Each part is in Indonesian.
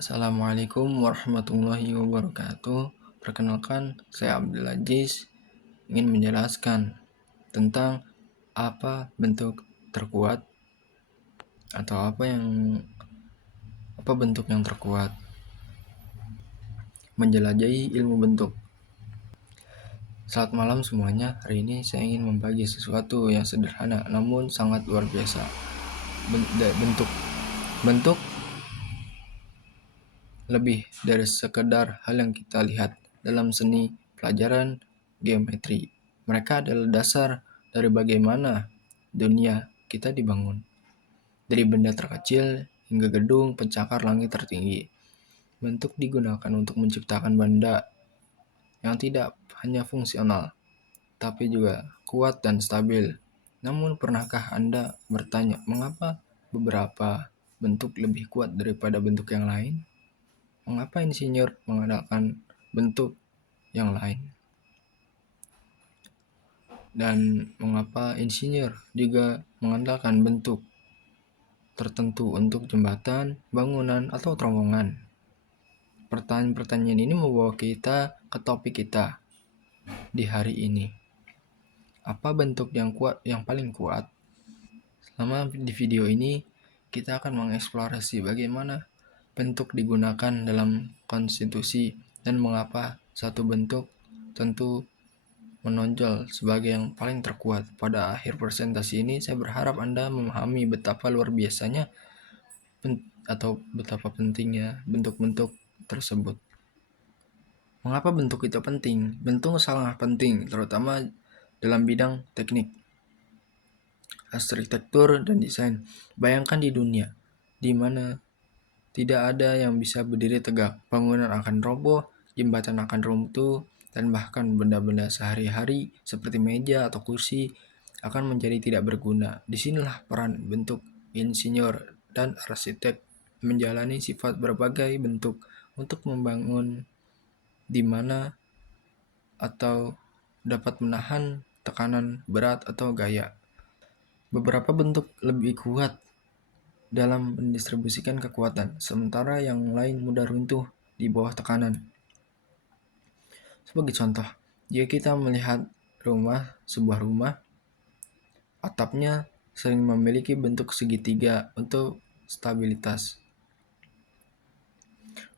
Assalamualaikum warahmatullahi wabarakatuh. Perkenalkan, saya Abdul Aziz ingin menjelaskan tentang apa bentuk terkuat atau apa bentuk yang terkuat. Menjelajahi ilmu bentuk. Selamat malam semuanya. Hari ini saya ingin membagi sesuatu yang sederhana namun sangat luar biasa. Bentuk lebih dari sekedar hal yang kita lihat dalam seni pelajaran geometri. Mereka adalah dasar dari bagaimana dunia kita dibangun. Dari benda terkecil hingga gedung pencakar langit tertinggi. Bentuk digunakan untuk menciptakan benda yang tidak hanya fungsional, tapi juga kuat dan stabil. Namun pernahkah Anda bertanya mengapa beberapa bentuk lebih kuat daripada bentuk yang lain? Mengapa insinyur mengandalkan bentuk yang lain? Dan mengapa insinyur juga mengandalkan bentuk tertentu untuk jembatan, bangunan, atau terowongan? Pertanyaan-pertanyaan ini membawa kita ke topik kita di hari ini. Apa bentuk yang paling kuat? Selama di video ini, kita akan mengeksplorasi bagaimana bentuk digunakan dalam konstitusi dan mengapa satu bentuk tentu menonjol sebagai yang paling terkuat. Pada akhir presentasi ini, saya berharap Anda memahami betapa luar biasanya atau betapa pentingnya bentuk-bentuk tersebut. Mengapa bentuk itu penting? Bentuk sangat penting, terutama dalam bidang teknik, arsitektur, dan desain. Bayangkan di dunia, di mana tidak ada yang bisa berdiri tegak, bangunan akan roboh, jembatan akan runtuh, dan bahkan benda-benda sehari-hari seperti meja atau kursi akan menjadi tidak berguna. Disinilah peran bentuk insinyur dan arsitek menjalani sifat berbagai bentuk untuk membangun di mana atau dapat menahan tekanan berat atau gaya. Beberapa bentuk lebih kuat dalam mendistribusikan kekuatan, sementara yang lain mudah runtuh di bawah tekanan. Sebagai contoh, jika kita melihat sebuah rumah, atapnya sering memiliki bentuk segitiga untuk stabilitas.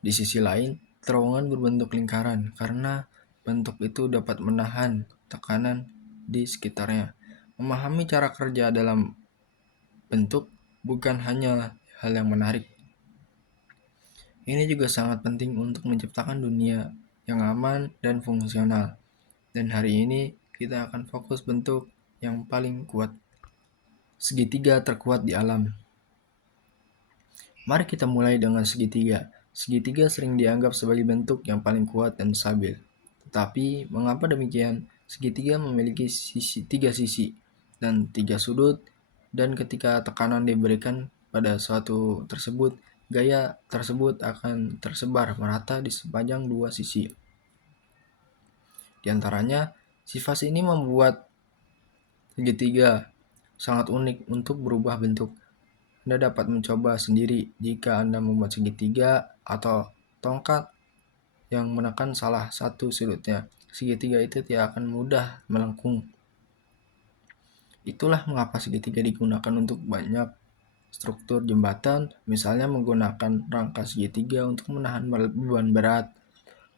Di sisi lain, terowongan berbentuk lingkaran karena bentuk itu dapat menahan tekanan di sekitarnya. Memahami cara kerja dalam bentuk bukan hanya hal yang menarik. Ini juga sangat penting untuk menciptakan dunia yang aman dan fungsional. Dan hari ini kita akan fokus bentuk yang paling kuat. Segitiga terkuat di alam. Mari kita mulai dengan segitiga. Segitiga sering dianggap sebagai bentuk yang paling kuat dan stabil. Tetapi mengapa demikian? Segitiga memiliki tiga sisi dan tiga sudut, dan ketika tekanan diberikan pada suatu tersebut, gaya tersebut akan tersebar merata di sepanjang dua sisi. Di antaranya, sifat ini membuat segitiga sangat unik untuk berubah bentuk. Anda dapat mencoba sendiri jika Anda membuat segitiga atau tongkat yang menekan salah satu sudutnya. Segitiga itu tidak akan mudah melengkung. Itulah mengapa segitiga digunakan untuk banyak struktur jembatan, misalnya menggunakan rangka segitiga untuk menahan beban berat.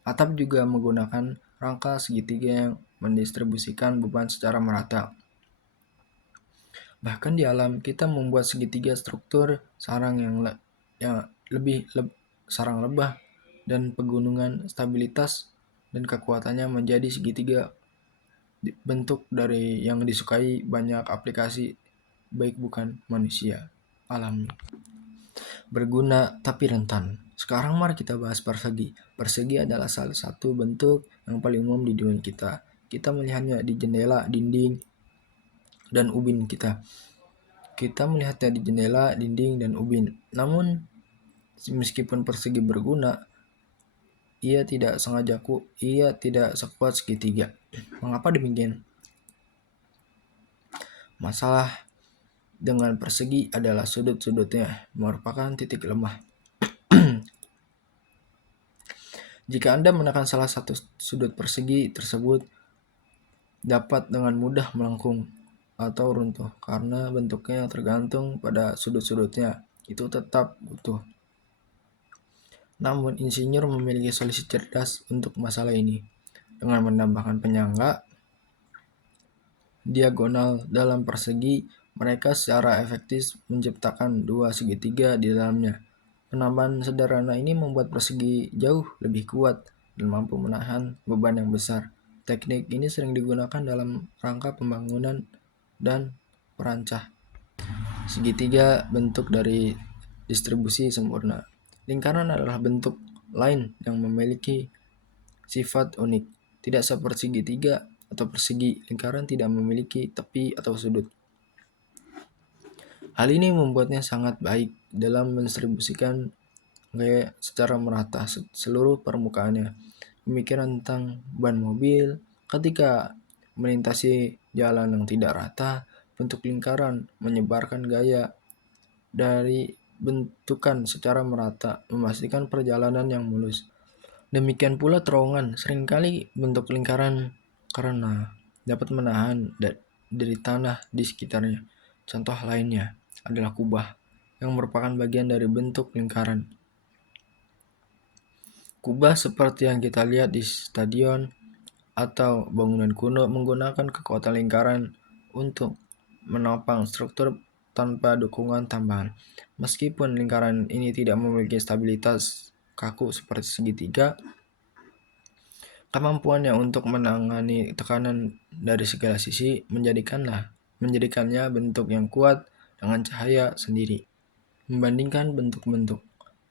Atap juga menggunakan rangka segitiga yang mendistribusikan beban secara merata. Bahkan di alam, kita membuat segitiga struktur sarang sarang lebah dan pegunungan stabilitas dan kekuatannya menjadi segitiga bentuk dari yang disukai banyak aplikasi, baik bukan manusia, alam. Berguna tapi rentan. Sekarang mari kita bahas persegi. Persegi adalah salah satu bentuk yang paling umum di dunia kita. Kita melihatnya di jendela, dinding, dan ubin kita. Kita melihatnya di jendela, dinding, dan ubin. Namun, meskipun persegi berguna, ia tidak sekuat segitiga. Mengapa demikian? Masalah dengan persegi adalah sudut-sudutnya merupakan titik lemah. Jika Anda menekan salah satu sudut persegi tersebut, dapat dengan mudah melengkung atau runtuh karena bentuknya tergantung pada sudut-sudutnya. Itu tetap utuh. Namun, insinyur memiliki solusi cerdas untuk masalah ini. Dengan menambahkan penyangga diagonal dalam persegi, mereka secara efektif menciptakan dua segitiga di dalamnya. Penambahan sederhana ini membuat persegi jauh lebih kuat dan mampu menahan beban yang besar. Teknik ini sering digunakan dalam rangka pembangunan dan perancah. Segitiga bentuk dari distribusi sempurna. Lingkaran adalah bentuk lain yang memiliki sifat unik. Tidak seperti segitiga atau persegi, lingkaran tidak memiliki tepi atau sudut. Hal ini membuatnya sangat baik dalam mendistribusikan gaya secara merata seluruh permukaannya. Pemikiran tentang ban mobil ketika melintasi jalan yang tidak rata, bentuk lingkaran menyebarkan gaya dari bentukan secara merata, memastikan perjalanan yang mulus. Demikian pula terowongan, seringkali bentuk lingkaran karena dapat menahan dari tanah di sekitarnya. Contoh lainnya adalah kubah, yang merupakan bagian dari bentuk lingkaran. Kubah seperti yang kita lihat di stadion atau bangunan kuno menggunakan kekuatan lingkaran untuk menopang struktur tanpa dukungan tambahan. Meskipun lingkaran ini tidak memiliki stabilitas kaku seperti segitiga, kemampuannya untuk menangani tekanan dari segala sisi menjadikannya bentuk yang kuat dengan cahaya sendiri. Membandingkan bentuk-bentuk.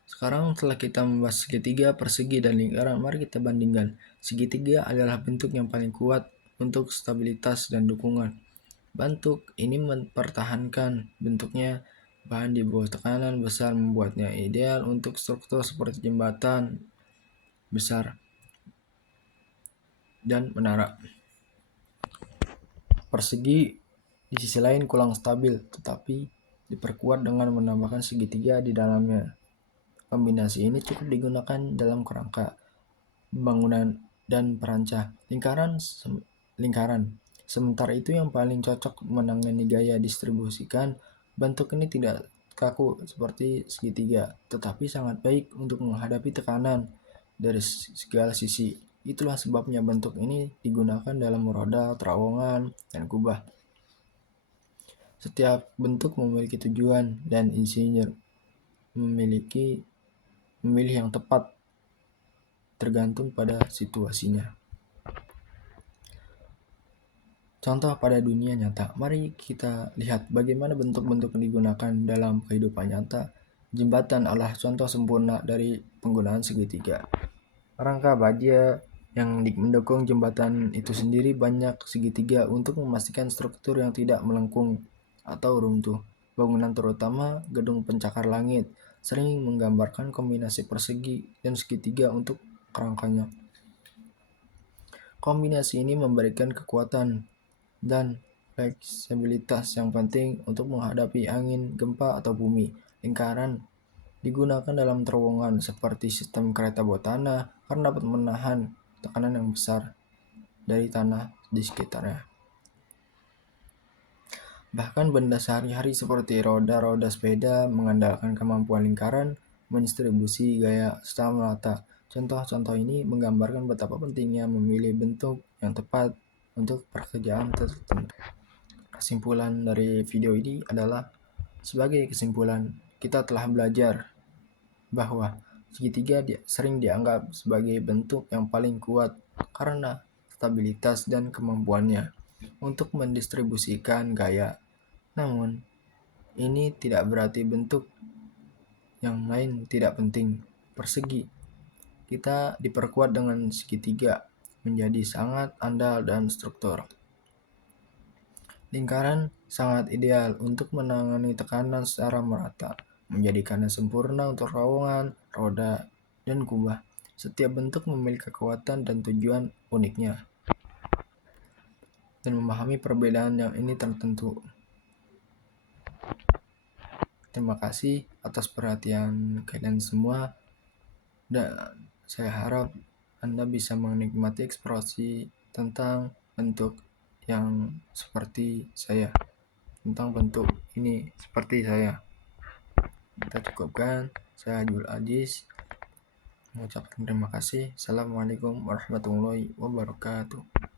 Sekarang setelah kita membahas segitiga, persegi, dan lingkaran, mari kita bandingkan. Segitiga adalah bentuk yang paling kuat untuk stabilitas dan dukungan. Bentuk ini mempertahankan bentuknya, bahan di bawah tekanan besar membuatnya ideal untuk struktur seperti jembatan besar dan menara. Persegi di sisi lain kurang stabil, tetapi diperkuat dengan menambahkan segitiga di dalamnya. Kombinasi ini cukup digunakan dalam kerangka bangunan dan perancah. Lingkaran. Sementara itu yang paling cocok menangani gaya distribusikan, bentuk ini tidak kaku seperti segitiga, tetapi sangat baik untuk menghadapi tekanan dari segala sisi. Itulah sebabnya bentuk ini digunakan dalam roda, terowongan, dan kubah. Setiap bentuk memiliki tujuan dan insinyur memilih yang tepat tergantung pada situasinya. Contoh pada dunia nyata. Mari kita lihat bagaimana bentuk-bentuk yang digunakan dalam kehidupan nyata. Jembatan adalah contoh sempurna dari penggunaan segitiga. Rangka baja yang mendukung jembatan itu sendiri banyak segitiga untuk memastikan struktur yang tidak melengkung atau runtuh. Bangunan terutama gedung pencakar langit sering menggambarkan kombinasi persegi dan segitiga untuk kerangkanya. Kombinasi ini memberikan kekuatan dan fleksibilitas yang penting untuk menghadapi angin, gempa, atau bumi. Lingkaran digunakan dalam terowongan seperti sistem kereta bawah tanah karena dapat menahan tekanan yang besar dari tanah di sekitarnya. Bahkan benda sehari-hari seperti roda-roda sepeda mengandalkan kemampuan lingkaran mendistribusi gaya secara merata. Contoh-contoh ini menggambarkan betapa pentingnya memilih bentuk yang tepat untuk pekerjaan tertentu. Kesimpulan dari video ini adalah, sebagai kesimpulan, kita telah belajar bahwa segitiga sering dianggap sebagai bentuk yang paling kuat karena stabilitas dan kemampuannya untuk mendistribusikan gaya. Namun, ini tidak berarti bentuk yang lain tidak penting. Persegi kita diperkuat dengan segitiga menjadi sangat andal dan struktur. Lingkaran sangat ideal untuk menangani tekanan secara merata, menjadikannya sempurna untuk terowongan, roda, dan kubah. Setiap bentuk memiliki kekuatan dan tujuan uniknya, dan memahami perbedaan yang ini tertentu. Terima kasih atas perhatian kalian semua, dan saya harap Anda bisa menikmati ekspresi tentang bentuk yang seperti saya, tentang bentuk ini seperti saya. Kita cukupkan. Saya Jul Aziz mengucapkan terima kasih. Assalamualaikum warahmatullahi wabarakatuh.